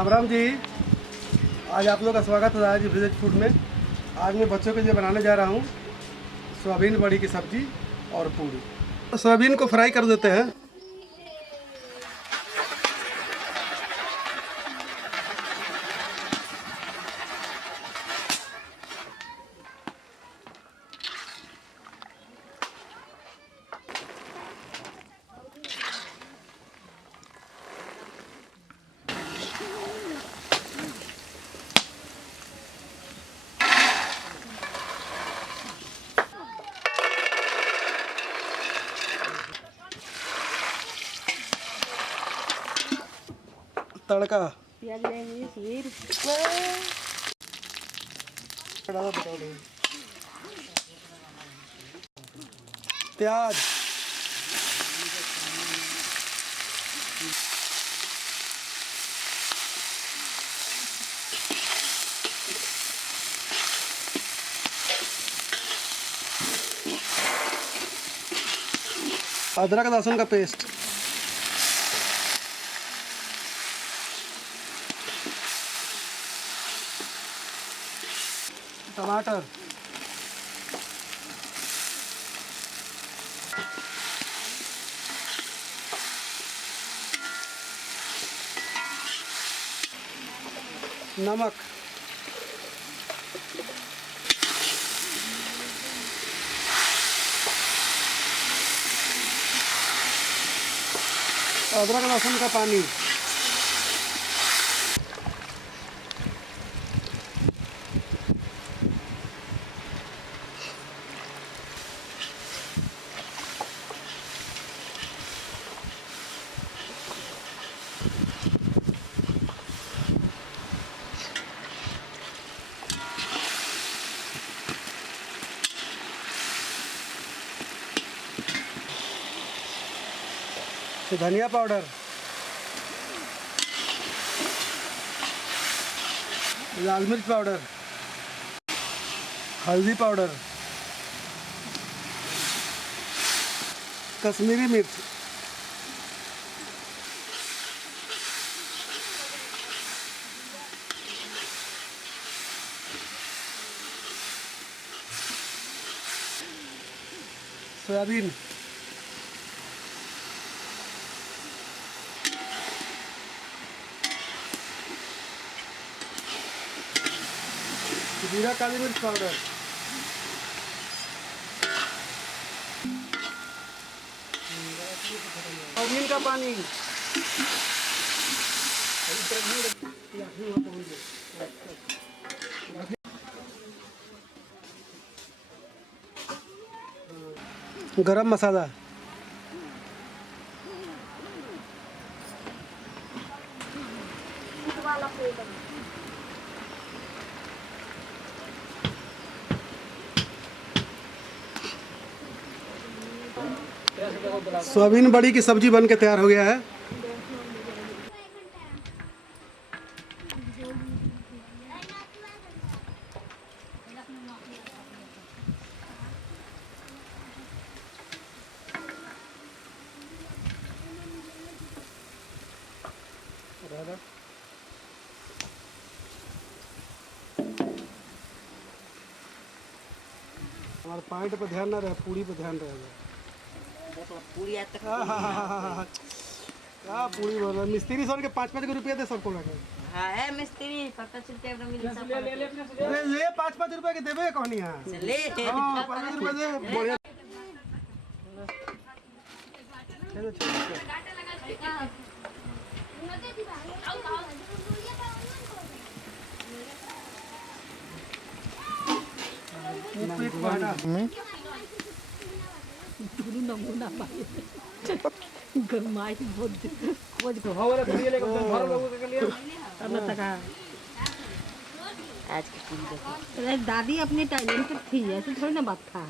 राम राम जी। आज आप लोग का स्वागत है आज विलेज फूड में। आज मैं बच्चों के लिए बनाने जा रहा हूँ सोयाबीन बड़ी की सब्जी और पूरी। तो सोयाबीन को फ्राई कर देते हैं। तड़का प्याज, अदरक लहसुन का पेस्ट, टमाटर, नमक, अदरक लहसुन का पानी, धनिया पाउडर, लाल मिर्च पाउडर, हल्दी पाउडर, कश्मीरी मिर्च, सोयाबीन, जीरा काली मिर्च पाउडर, सोयाबीन का पानी, गरम मसाला, सोयाबीन बड़ी की सब्जी बन के तैयार हो गया है। हमारे पॉइंट पे ध्यान ना रहे, पूरी पे ध्यान रहेगा। पूरी आज तक क्या पूरी बोल रहा है? मिस्त्री सर के 5-5 के रुपये दे सबको लगे। हाँ है मिस्त्री 5 रुपये में मिल सकता है। ले 5-5 रुपये के देवे कौन यहाँ? ले हाँ 5 रुपये दे बढ़िया। गरमाई बहुत आज की दादी अपने टैलेंट थी, ऐसे थोड़ी ना बात था।